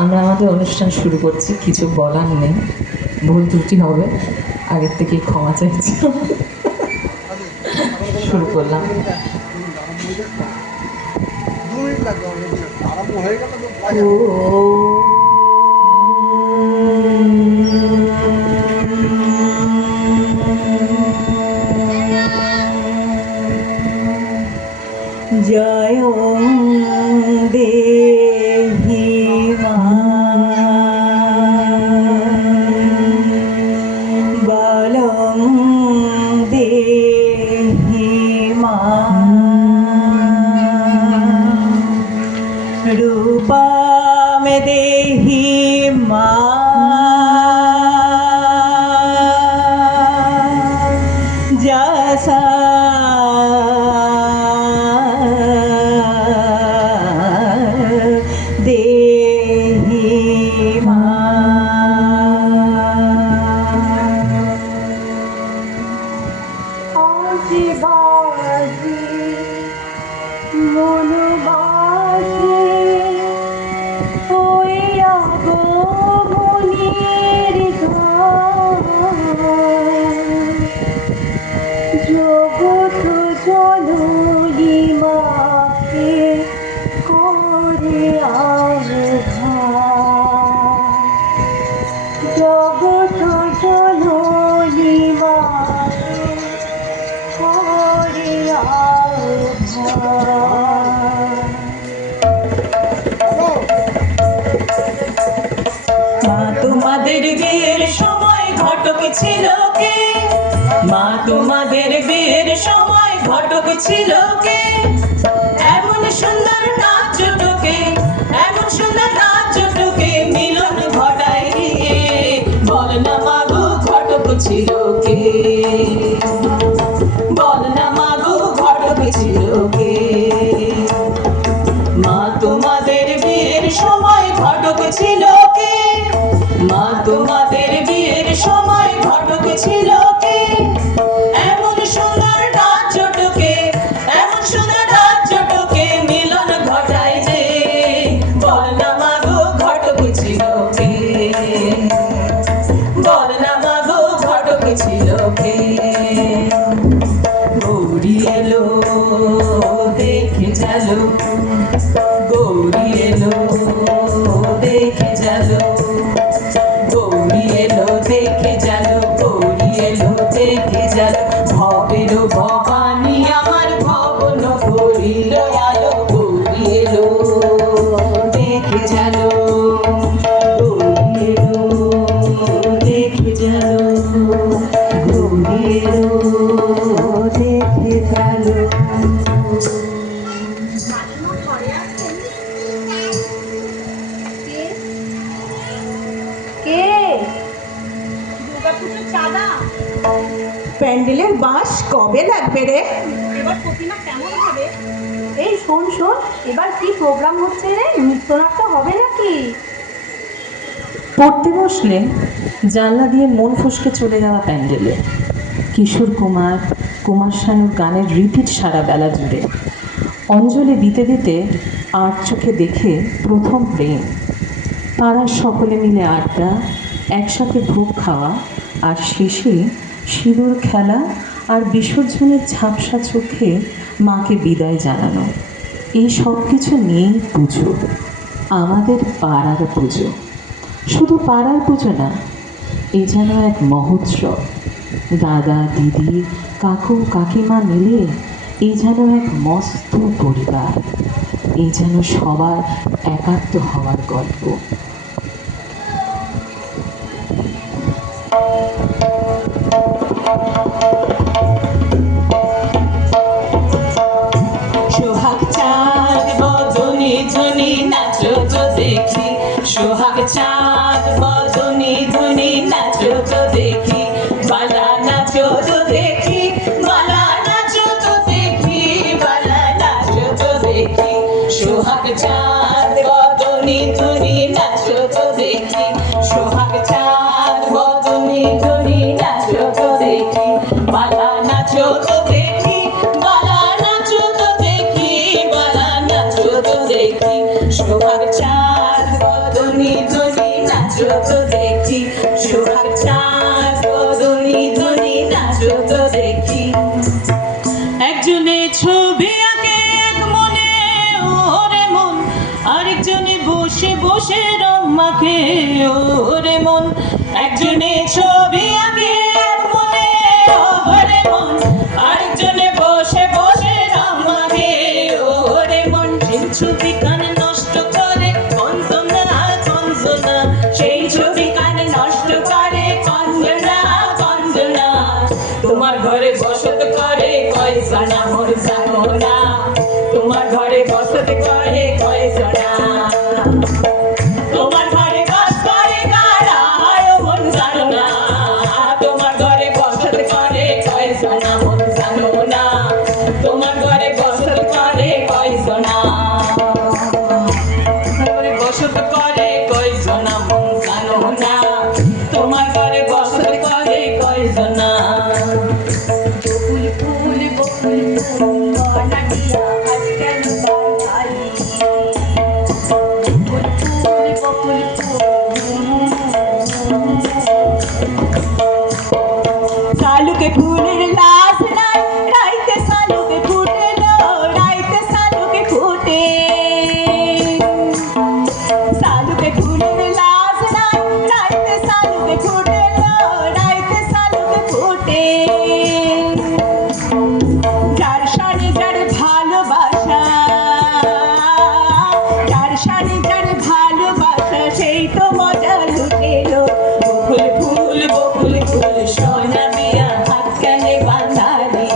আমরা আমাদের অনুষ্ঠান শুরু করছি, কিছু বলার নেই, ভুল ত্রুটি হবে, আগের থেকেই ক্ষমা চাইছি। শুরু করলাম। জয় দেহি মা বলং দেহি মা রূপম দেহি মা যশা তোমাদের বিয়ের সময় ঘটক ছিল কে? মা তোমাদের বিয়ের সময় ঘটক ছিল কে? এমন সুন্দর নাচটুকে, এমন সুন্দর নাচটুকে মিলন ঘটায় গিয়ে বল না মাগো ঘটক ছিল কে? বল না মাগো ঘটক ছিল কে? মা তোমাদের বিয়ের সময় ঘটক ছিল কে? মা তোমাদের বিয়ের সময় ঘটক ছিল কে? এমন সুন্দর নাচটুকে, এমন সুন্দর নাচটুকে মিলন ঘটায় যে বল না মাগো ঘটক ছিল কে? বল না মাগো ঘটক ছিল কে? গৌরী এলো দেখে চলো, গৌরী এলো দেখে চলো, গৌরী এলো দেখে চলো, গৌরী এলো দেখে চলো, ভবের ভবানী আমার ভবন করিল আলো, গৌরী এলো দেখে চলো, গৌরী এলো দেখে চলো, গৌরী এলো দেখে চলো। প্যান্ডেলের বাঁশ কবে লাগবে রে? এবার প্রতিমা কেমন হবে? এই শোন শোন, এবার কি প্রোগ্রাম হচ্ছে রে? নৃত্যনাট্য হবে নাকি? পড়তে বসলে জানলা দিয়ে মন ফসকে চলে যাওয়া প্যান্ডেলে কিশোর কুমার, কুমার শানুর গানের রিপিট সারা বেলা জুড়ে, অঞ্জলি দিতে দিতে আট চোখে দেখে প্রথম প্রেম, পাড়ার সকলে মিলে আড্ডা, একসাথে ভোগ খাওয়া, আর শেষে সিঁদুর খেলা আর বিসর্জনের ঝাপসা চোখে মাকে বিদায় জানানো, এই সব কিছু নিয়েই পুজো, আমাদের পাড়ার পুজো। শুধু পাড়ার পুজো না, এ যেন এক মহোৎসব। দাদা দিদি কাকু কাকিমা মিলে এ যেন এক মস্ত পরিবার, এ যেন সবার একাত্ম হওয়ার গল্প। সোহাগ চাঁদ বদনি ধ্বনি নাচো তো দেখি, সোহাগ চাঁদ বদনি ধ্বনি নাচো তো দেখি, বালা নাচো তো দেখি, বালা নাচো তো দেখি, বালা নাচো তো দেখি, সোহাগ চাঁদ বদনি ধ্বনি নাচো তো দেখি, সোহাগ চাঁদ বদনি ধ্বনি নাচো তো দেখি, বালা নাচো তো দেখি, বালা নাচো তো দেখি, বালা নাচো তো দেখি, সোহাগ চাঁদ বদনি নাচো তো দেখি, সোহাগ চাঁদ বদনি ধ্বনি নাচো তো দেখি। একজনে ছবি আঁকে এক মনে ওরে মন, আরেকজনে বসে বসে রং মাখে ওরে মন। একজনে ছবি আঁকে এক মনে ওরে মন, আরেকজনে বসে বসে রং মাখে ওরে মন। সেই ছবি কানে নষ্ট করে কঞ্চনা কঞ্চনা, সেই ছবি কানে নষ্ট করে কঞ্চনা কঞ্চনা। তোমার ঘরে বসত করে কয়জনা মোর জানো না, তোমার ঘরে বসত করে কয়জনা। তোমার ঘরে বাস করে কারা মন জানো না, তোমার ঘরে বসত করে কয়জনা মন জানো না, তোমার ঘরে বসত করে কয়জনা। ঘরে বসত করে কয়জনা মন জানো না, তোমার ঘরে বসত করে কয়জনা। সালুকে ফুলের লাশ নাই রাইতে সালুকে ফুটে লো, রাইতে সালুকে ফুটে। সালুকে ফুলের লাশ নাই রাইতে সালুকে ফুটে লো, রাইতে সালুকে ফুটে। যার সানে যার ভালোবাসা, যার সানে যার ভালোবাসা, সেই তো মজা লুটেলো। বকুল ফুল বকুল ফুল সোনা মিয়া হাত কানে বাঁধালি,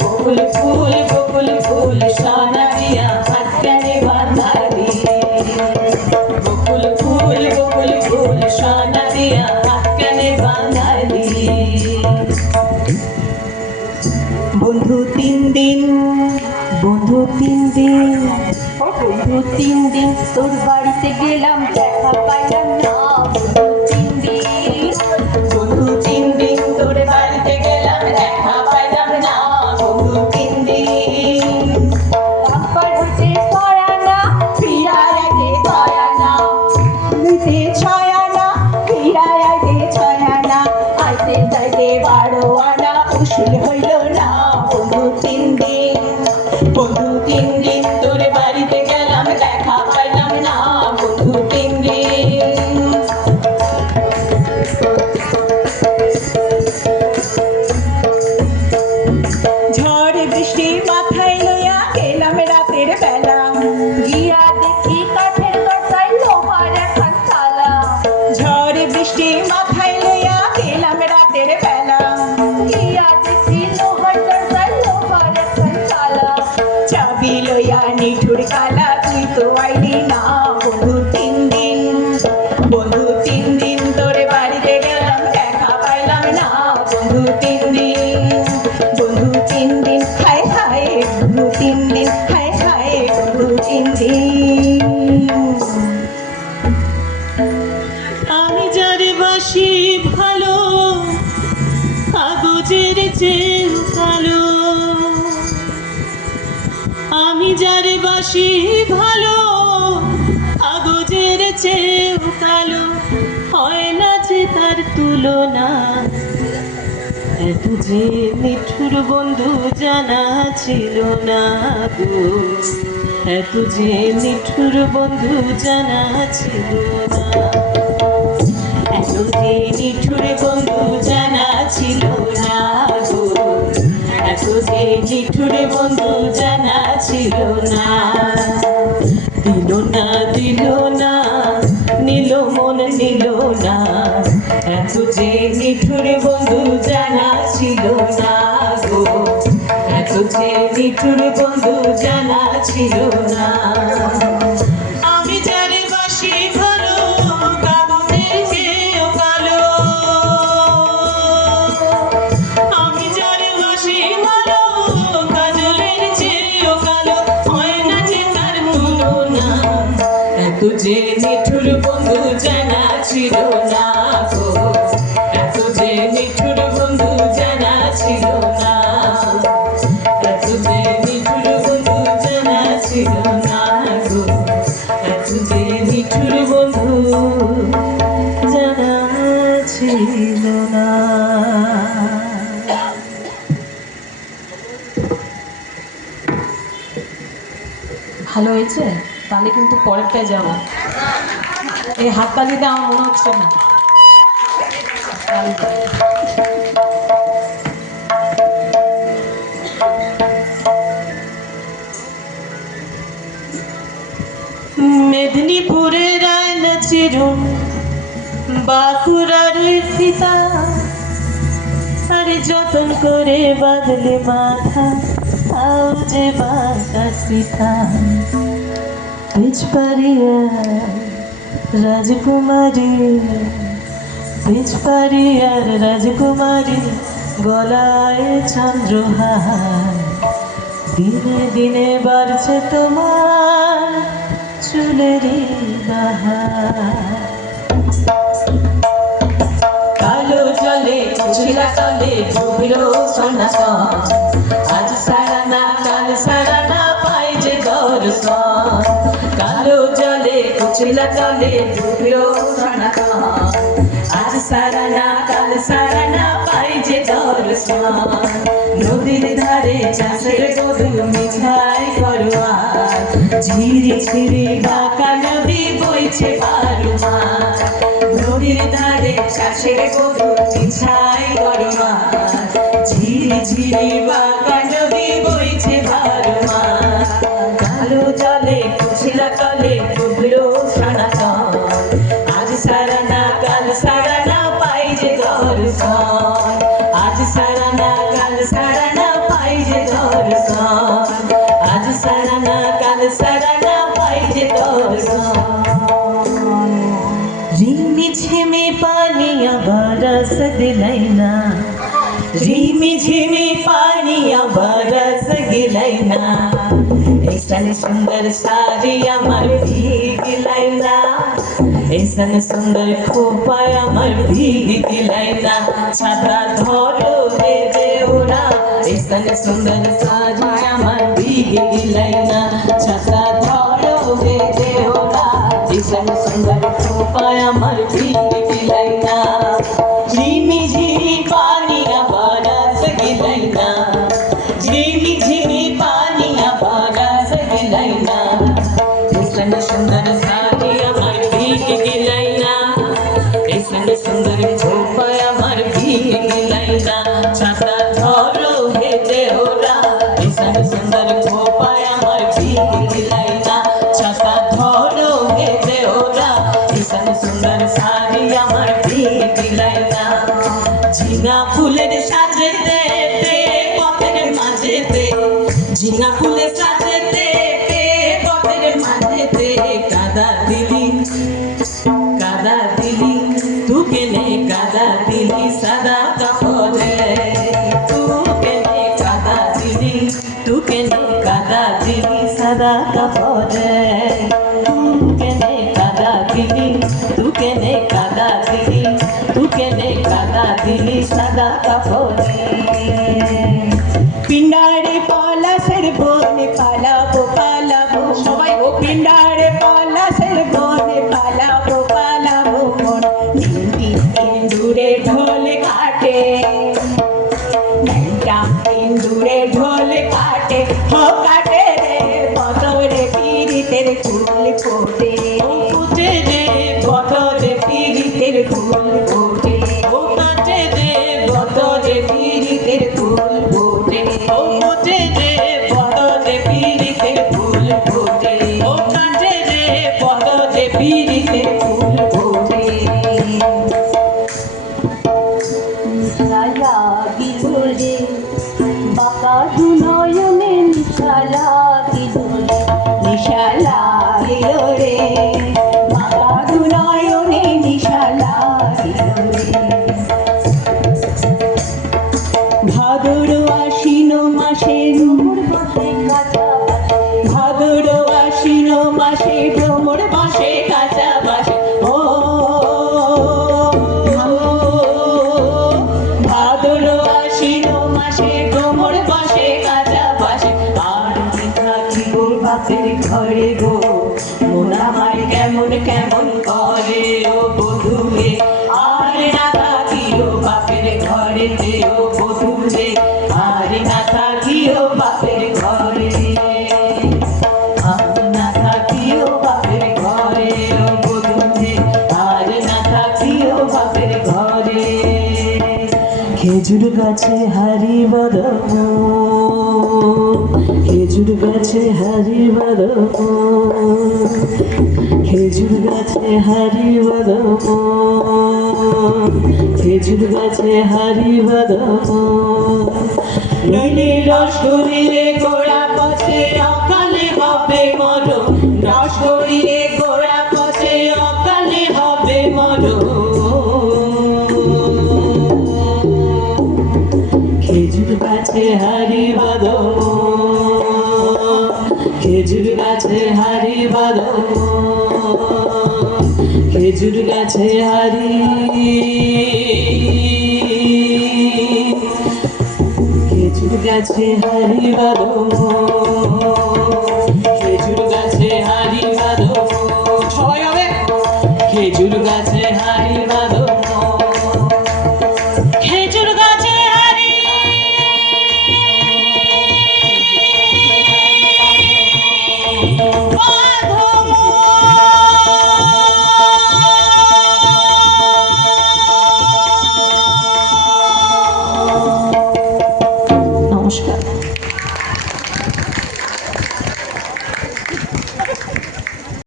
বকুল ফুল সোনা মিয়া হাত কানে বাঁধালি, বকুল ফুল সোনা মিয়া হাত কানে বাঁধালি। বন্ধু 3 দিন, বন্ধু 3 দিন, বন্ধু 3 দিন তোর বাড়িতে গেলাম, দেখা পাইলাম না। বন্ধু 3 দিন তোর বাড়িতে গেলাম, দেখা পাইলাম না। বন্ধু 3 দিন বাম্পার হইতে ছয়ানা, ফিরায় আগে ছয়ানা, হইতে ছয়ানা, ফিরায় আইতে ছয়ানা, আইতে যাইতে 12 আনা, উসুল হইল না। বন্ধু 3 দিন, বন্ধু 3 দিন তোর বাড়িতে গেলাম, দেখা পাইলাম না। বন্ধু 3 দিন। ঝড় বৃষ্টি মাথায় লইয়া গেলাম রাতের বেলা, গিয়া দেখি কাঠের দরজায় লোহার একখান তালা। ঝড় বৃষ্টি মাথায় লইয়া গেলাম রাতের বেলা, গিয়া দেখি লোহার দরজায় লোহার একখান তালা। চাবি লইয়া নিঠুর কালা, তুই তো আইলি না। বন্ধু 3 দিন, বন্ধু 3 দিন তোর বাড়িতে গেলাম, দেখা পাইলাম না। বন্ধু 3 দিন, বন্ধু 3 দিন, হায় হায় বন্ধু 3 দিন, হায় হায় বন্ধু 3 দিন। আমি যারে বাসি ভালো, কাগজের চেয়েও কালো। আমি যারে বাসি ভালো, কাগজের চেয়েও কালো। হয় না যে তার তুলনা, এত যে মিঠুর বন্ধু জানা ছিল না গো, এত যে মিঠুর বন্ধু জানা ছিল না। এত যে নিঠুর বন্ধু জানা ছিল না গো, এত যে নিঠুর বন্ধু জানা ছিল না। দিল না দিল না, নিল মন নিল না, এত যে নিঠুর বন্ধু জানা ছিল না গো, এত যে নিঠুর বন্ধু জানা ছিল না। আমি যারে বাসি ভালো, কাগজের চেয়েও কালো। আমি যারে বাসি ভালো, কাজলের চেয়েও কালো। হয় না যে তার তুলনা, এত যে নিঠুর বন্ধু জানা ছিল না গো, এত যে নিঠুর বন্ধু জানা ছিল না, এত যে নিঠুর বন্ধু জানা ছিল না গো, এত যে নিঠুর বন্ধু তাহলে কিন্তু পরেরটায় যাব। এই হাততালিতে আমার মনে হচ্ছে না তালি দাও। মেদিনীপুরের আয়না চিরুন বাঁকুড়ার ফিতা, আরে যতন করে বাঁধলে মাথা আও যে বাঁকা সিতা। পিছপাড়িয়া রাজকুমারী, পিছপাড়িয়ার রাজকুমারী, গলায় চন্দ্রহার, দিনে দিনে বাড়ছে তোমার চুলেরই বাহার। কালো জলে কুচিলা তলে ডুবলো সনাতন, আজ সারা না কাল সারা না পাই যে দর্শন। কালো জলে কুচিলা তলে ডুবলো সনাতন, আজ সারা না কাল সারা না পাই যে দর্শন। নদীর ধারে চাষের গরু মিঠাই করোয়ার, ঝিরি ঝিরি বাঁকা নদী বইছে বারুমার। নদীর ধারে চাষের গরু মিঠাই করোয়ার, ঝিরি ঝিরি বাঁকা নদী বইছে বারুমার। কালো জলে কুচিলা তলে ডুবলো সনাতন, আজ সারা না কাল সারা না পাই যে দর্শন। আজ সারা না কাল সারা না পাই যে দর্শন, আজ সারা না কাল সারা না পাই যে দর্শন। রিমি ঝিমি পানিয়া बरस गिलैना, রিমি ঝিমি পানিয়া बरस गिलैना। ऐसन सुंदर साड़ी আমার भीग गिलैना, ऐसन सुंदर खोपा আমার भीग गिलैना। ছাতা ধরো রে দেওরা, ऐसन सुंदर साड़ी আমার भीग गिलैना। ছাতা ধরো রে দেওরা, ऐसन सुंदर खोपा আমার भीग गिलैना। ঝিমি ঝিমি পানিয়া बरस गिलैना, ঝিমি ঝিমি পানিয়া बरस गिलैना। ऐसन सुंदर साड़ी আমার भीग गिलैना, ऐसन सुंदर खोपा আমার भीग गिलैना। ছাতা ধরো হে দেওরা, ऐसन सुंदर खोपा আমার भीग गिलैना। ছাতা ধরো হে দেওরা, ऐसन सुंदर साड़ी আমার भीग गिलैना। ঝিঙা ফুলের সাজেতে পথের মাঝেতে, ঝিঙা ফুলের সাজেতে পথের মাঝেতে, কাদা দিলি কাদা দিলি তু কেনে কাদা দিলি সাদা কাপড়ে। তু কেনে কাদা দিলি, তু কেনে কাদা দিলি সাদা কাপড়ে। তু কেনে কাদা দিলি, তু কেনে কাদা দিলি, তু কেনে কাদা দিলি সাদা কাপড়ে। পিন্ডারে পলাশের বনে পালাবো পালাবো সবাই, ও পিন্ডারে পলাশের বনে পালাবো পালাবো মন। ইন্দুরে ঢোল কাটে, ইন্দুরে ঢোল কাটে, হো কাটে রে পদরে পীড়িতের ফুল ফোটে। ফুটে রে পদরে পীড়িতের ফুল ফোটে, ও কাটে রে পদরে পীড়িতের ফুল ফোটে। ও ফুটে রে পদরে পীড়িতের ফুল ফোটে, ও কাটে রে পদরে পীড়িতের ফুল ফোটে। নিশালা গিলোরে বাঁকা দুনয়নে, নিশালা গিলোরে, নিশালা গিলোরে বাঁকা দুনয়নে, নিশালা গিলোরে। ভাদর আশ্বিন মাসে ডুমুর বাঁশে কাঁচা বাঁশে, ভাদর আশ্বিন মাসে ডুমুর বাঁশে কাঁচা বাঁশে। ও ভাদর আশ্বিন মাসে ডুমুর বাঁশে কাঁচা বাঁশে। আর কি থাকি গো বাপের ঘরে গো, মন আমার কেমন কেমন করে ও বধূরে। আর না থাকিও বাপের ঘরে ও বধূরে, আর না থাকিও বাপের ঘরে, আর না থাকিও খেজুর গাছে হারি বাঁধব, খেজুর গাছে হারি বাঁধব, খেজুর গাছে হারি বাঁধব, খেজুর গাছে হারি বাঁধব। নইলে রস গড়িয়ে গোড়া পচে অকালে হবে মরণ, রস গড়িয়ে গোড়া পচে অকালে হবে মরণ। খেজুর গাছে হারি বাঁধব, খেজুর গাছে হারি বাঁধব, খেজুর গাছে হারি, খেজুর গাছে হারি বাঁধব।